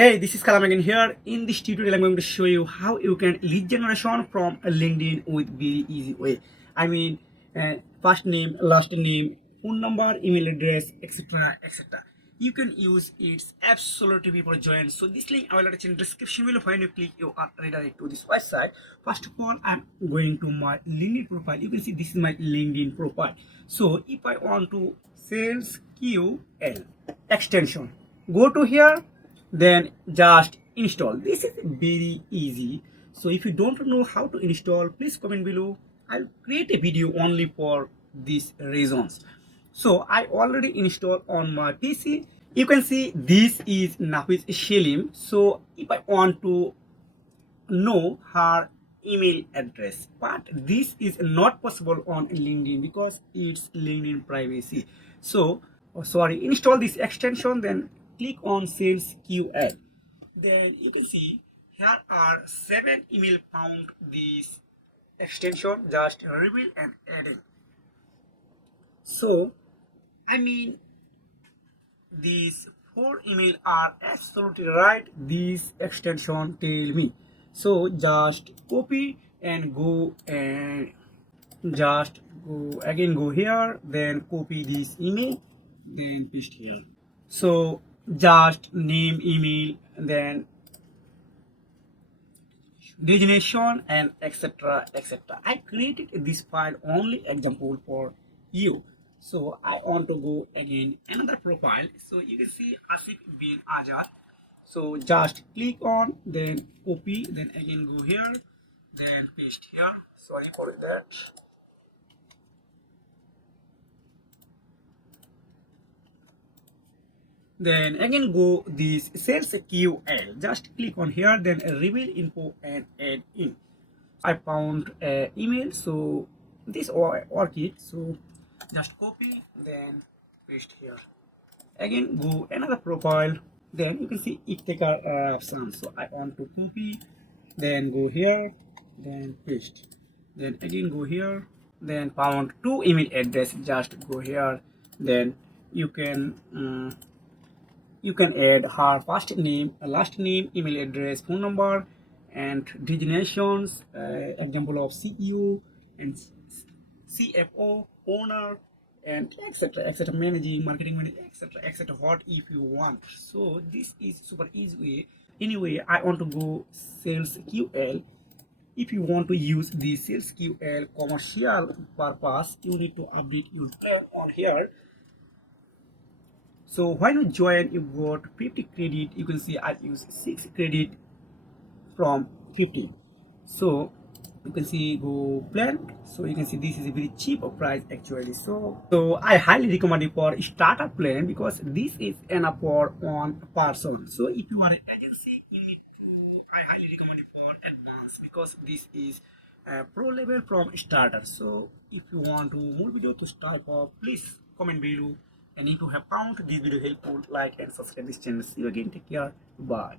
Hey, this is Kalam again here. In this tutorial, I'm going to show you how you can lead generation from LinkedIn with very easy way. I mean, first name, last name, phone number, email address, etc., etc. You can use it's absolutely people join. So this link I will attach in description below. When you click, you are redirected to this website. First of all, I'm going to my LinkedIn profile. You can see this is my LinkedIn profile. So if I want to sales QL extension, go to here, then just install. This is very easy. So if you don't know how to install, please comment below. I'll create a video only for these reasons. So I already installed on my PC. You can see this is Nafis Shelim. So if I want to know her email address, but this is not possible on LinkedIn because it's LinkedIn privacy. So sorry, install this extension, then click on sales QL. Then you can see here are 7 email found this extension, just reveal and adding. So I mean, these 4 email are absolutely right. This extension tell me. So just copy and go, and just go again, go here, then copy this email, then paste here. So just name email, then designation, and etc, etc. I created this file only example for you. So I want to go again another profile. So you can see Asif bin Azad. So just click on, then copy, then again go here, then paste here. Sorry for that. Then again go this sales QL. Just click on here, then reveal info and add in. I found an email, so this orchid. So just copy, then paste here. Again go another profile. Then you can see it take a option. So I want to copy, then go here, then paste. Then again go here, then found 2 email address. Just go here, then you can add her first name, last name, email address, phone number, and designations, example of CEO and CFO, owner, and etc, etc, managing, marketing manager, etc, etc, what if you want. So this is super easy way. Anyway, I want to go sales QL. If you want to use the sales QL commercial purpose, you need to update your plan on here. So when you join, you got 50 credit. You can see I use 6 credit from 50. So you can see go plan. So you can see this is a very cheap price actually. So I highly recommend it for starter plan because this is enough for one person. So if you are an agency, you need to, I highly recommend it for advanced because this is pro level from starter. So if you want to more video to start off, please comment below. And if you have found this video helpful, like and subscribe this channel. See you again. Take care. Bye.